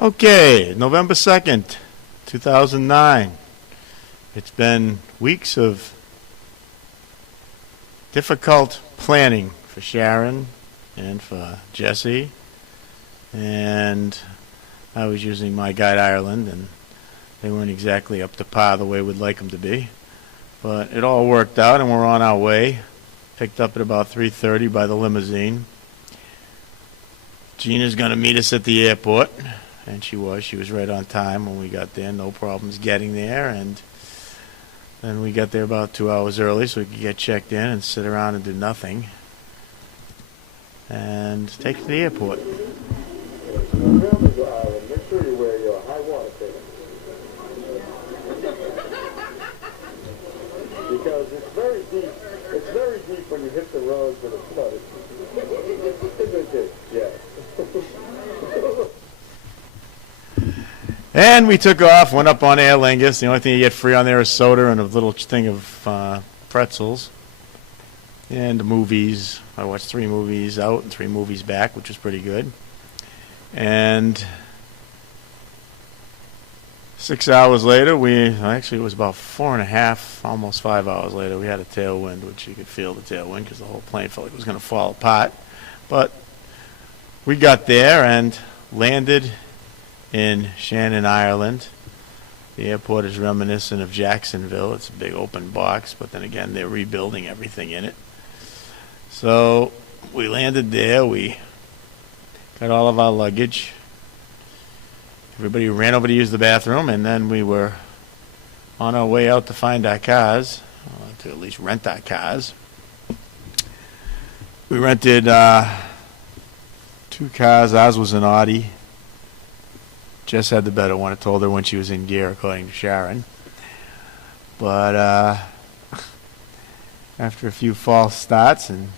Okay, November 2nd, 2009. It's been weeks of difficult planning for Sharon and for Jesse. And I was using My Guide Ireland, and they weren't exactly up to par the way we'd like them to be. But it all worked out, and we're on our way. Picked up at about 3:30 by the limousine. Gina's going to meet us at the airport. And she was right on time when we got there, no problems getting there, and then we got there about 2 hours early so we could get checked in and sit around and do nothing, and take it to the airport. Make sure you wear your high water ticket. Because it's very deep. It's very deep when you hit the roads with a flood. Isn't it? Yeah. And we took off, went up on Aer Lingus. The only thing you get free on there is soda and a little thing of pretzels. And the movies. I watched 3 movies out and 3 movies back, which was pretty good. And 6 hours later, it was about 4.5, almost 5 hours later, we had a tailwind, which you could feel the tailwind because the whole plane felt like it was going to fall apart. But we got there and landed in Shannon, Ireland. The airport is reminiscent of Jacksonville. It's a big open box, but then again, they're rebuilding everything in it. So we landed there. We got all of our luggage. Everybody ran over to use the bathroom, and then we were on our way out to find our cars, to at least rent our cars. We rented 2 cars. Ours was an Audi. Jess had the better one. I told her when she was in gear, according to Sharon. But after a few false starts and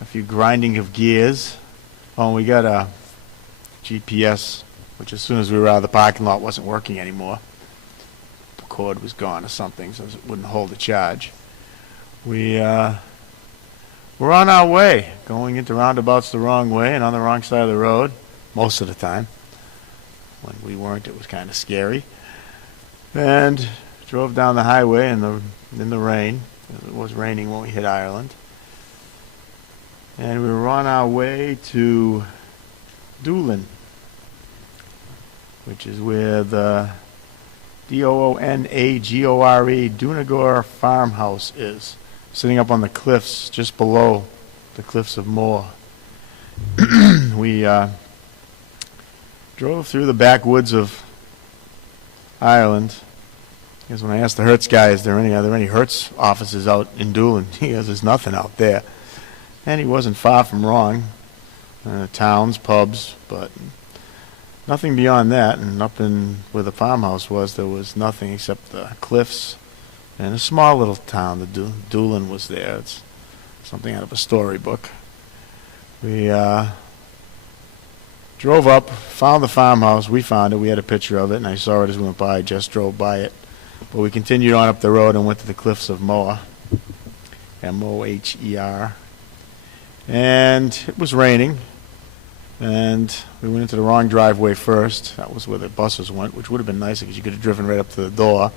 a few grinding of gears, we got a GPS, which as soon as we were out of the parking lot wasn't working anymore. The cord was gone or something, so it wouldn't hold the charge. We were on our way, going into roundabouts the wrong way and on the wrong side of the road most of the time. When we weren't, it was kind of scary. And drove down the highway in the rain. It was raining when we hit Ireland. And we were on our way to Doolin, which is where the Doonagore Doonagore farmhouse is, sitting up on the cliffs just below the cliffs of Moher. We drove through the backwoods of Ireland. Because when I asked the Hertz guy, are there any Hertz offices out in Doolin? He goes, there's nothing out there. And he wasn't far from wrong. Towns, pubs, but nothing beyond that. And up in where the farmhouse was, there was nothing except the cliffs and a small little town. The Doolin was there. It's something out of a storybook. We drove up, found the farmhouse. We found it. We had a picture of it, and I saw it as we went by. I just drove by it. But we continued on up the road and went to the cliffs of Moher, Moher. And it was raining, and we went into the wrong driveway first. That was where the buses went, which would have been nicer because you could have driven right up to the door.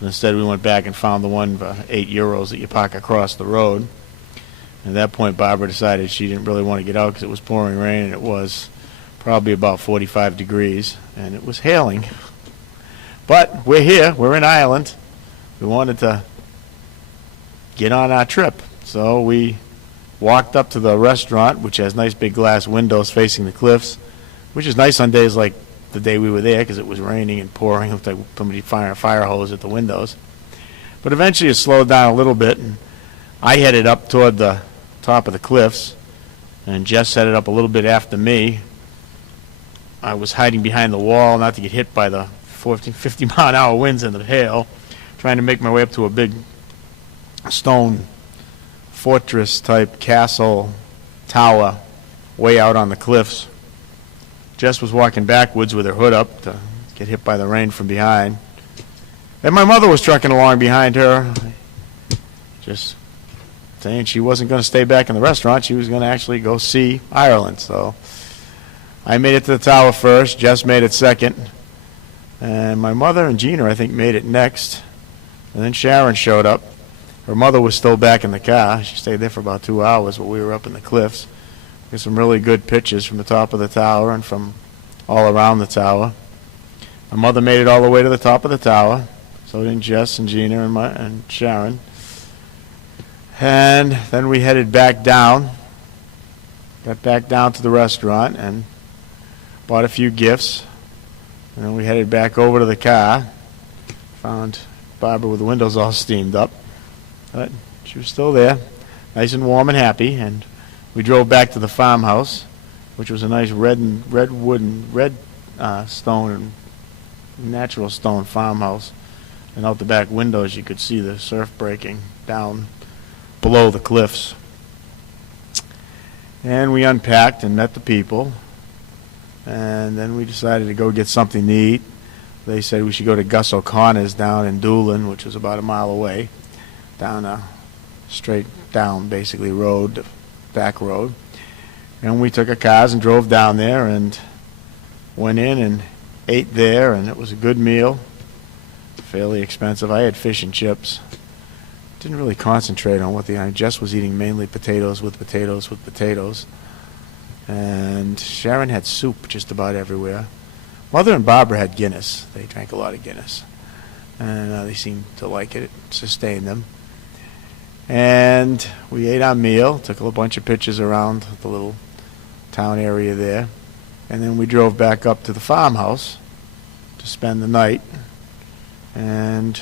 But instead, we went back and found the one for €8 that you park across the road. And at that point, Barbara decided she didn't really want to get out because it was pouring rain, and it was probably about 45 degrees, and it was hailing. But we're here. We're in Ireland. We wanted to get on our trip. So we walked up to the restaurant, which has nice big glass windows facing the cliffs, which is nice on days like the day we were there because it was raining and pouring. It looked like somebody firing a fire hose at the windows. But eventually it slowed down a little bit, and I headed up toward the top of the cliffs, and Jess headed up a little bit after me. I was hiding behind the wall not to get hit by the 50 mile an hour winds and the hail, trying to make my way up to a big stone fortress type castle tower way out on the cliffs. Jess was walking backwards with her hood up to get hit by the rain from behind. And my mother was trucking along behind her, just saying she wasn't going to stay back in the restaurant. She was going to actually go see Ireland. So I made it to the tower first. Jess made it second. And my mother and Gina, I think, made it next. And then Sharon showed up. Her mother was still back in the car. She stayed there for about 2 hours while we were up in the cliffs. There's some really good pictures from the top of the tower and from all around the tower. My mother made it all the way to the top of the tower. So did Jess and Gina and Sharon. And then we headed back down. Got back down to the restaurant and bought a few gifts. And then we headed back over to the car. Found Barbara with the windows all steamed up. But she was still there, nice and warm and happy. And we drove back to the farmhouse, which was a nice red stone and natural stone farmhouse. And out the back windows you could see the surf breaking down below the cliffs. And we unpacked and met the people. And then we decided to go get something to eat. They said we should go to Gus O'Connor's down in Doolin, which was about a mile away, down a straight down, basically, road, back road. And we took our cars and drove down there and went in and ate there, and it was a good meal, fairly expensive. I had fish and chips. Didn't really concentrate on what Jess was eating mainly potatoes with potatoes with potatoes. And Sharon had soup just about everywhere. Mother and Barbara had Guinness. They drank a lot of Guinness. And they seemed to like it. It sustained them. And we ate our meal, took a bunch of pictures around the little town area there. And then we drove back up to the farmhouse to spend the night. And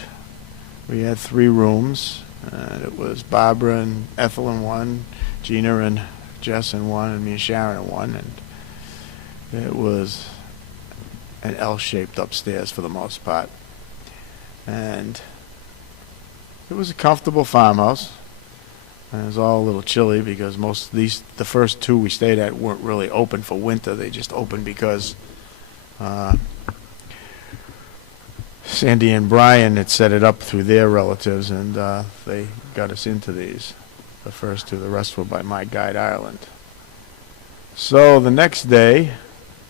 we had 3 rooms. And it was Barbara and Ethel in one, Gina and Jess in one, and me and Sharon in one. And it was an L-shaped upstairs for the most part. And it was a comfortable farmhouse. And it was all a little chilly because the first 2 we stayed at weren't really open for winter. They just opened because Sandy and Brian had set it up through their relatives, and they got us into these. The first 2, the rest were by My Guide Ireland. So the next day,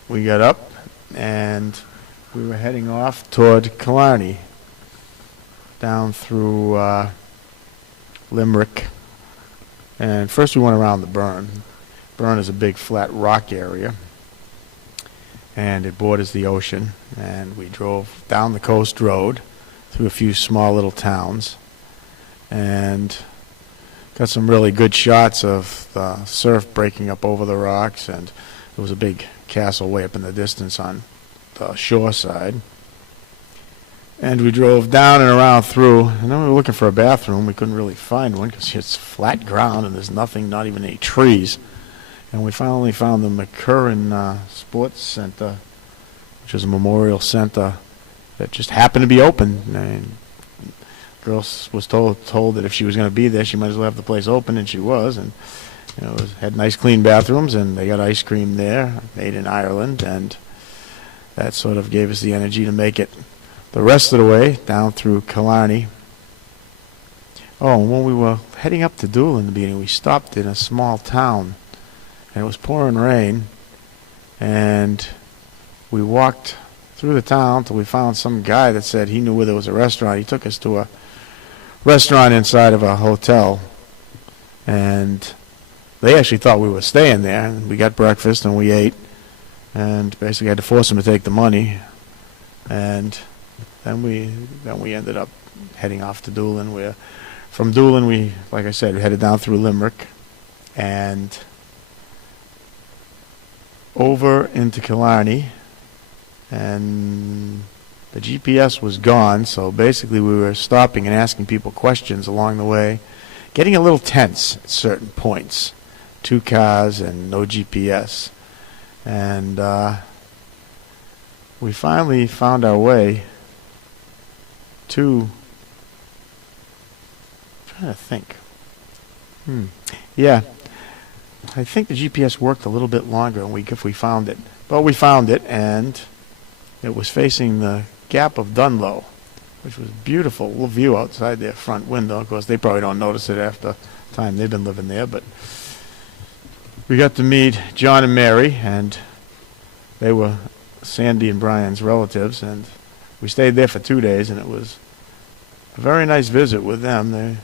we got up, and we were heading off toward Killarney, down through Limerick. And first we went around the Burn. Burn is a big flat rock area, and it borders the ocean. And we drove down the coast road through a few small little towns and got some really good shots of the surf breaking up over the rocks, and there was a big castle way up in the distance on the shore side. And we drove down and around through, and then we were looking for a bathroom. We couldn't really find one because it's flat ground and there's nothing, not even any trees. And we finally found the McCurran Sports Center, which is a memorial center that just happened to be open. And the girl was told that if she was going to be there, she might as well have the place open, and she was. And had nice, clean bathrooms, and they got ice cream there, made in Ireland, and that sort of gave us the energy to make it the rest of the way down through Killarney. Oh, and when we were heading up to Doolin in the beginning, we stopped in a small town, and it was pouring rain, and we walked through the town till we found some guy that said he knew where there was a restaurant. He took us to a restaurant inside of a hotel, and they actually thought we were staying there. And we got breakfast and we ate, and basically had to force them to take the money. And then we ended up heading off to Doolin. Where from Doolin we, like I said, we headed down through Limerick and over into Killarney, and the GPS was gone, so basically we were stopping and asking people questions along the way, getting a little tense at certain points. 2 cars and no GPS. And we finally found our way to, I'm trying to think. Yeah, I think the GPS worked a little bit longer if we found it. But we found it, and it was facing the Gap of Dunlow, which was beautiful. Little view outside their front window. Of course, they probably don't notice it after the time they've been living there, but we got to meet John and Mary, and They were Sandy and Brian's relatives, and we stayed there for 2 days, and it was a very nice visit with them. They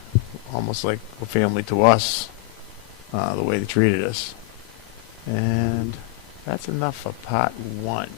almost like a family to us, the way they treated us. And that's enough for part one.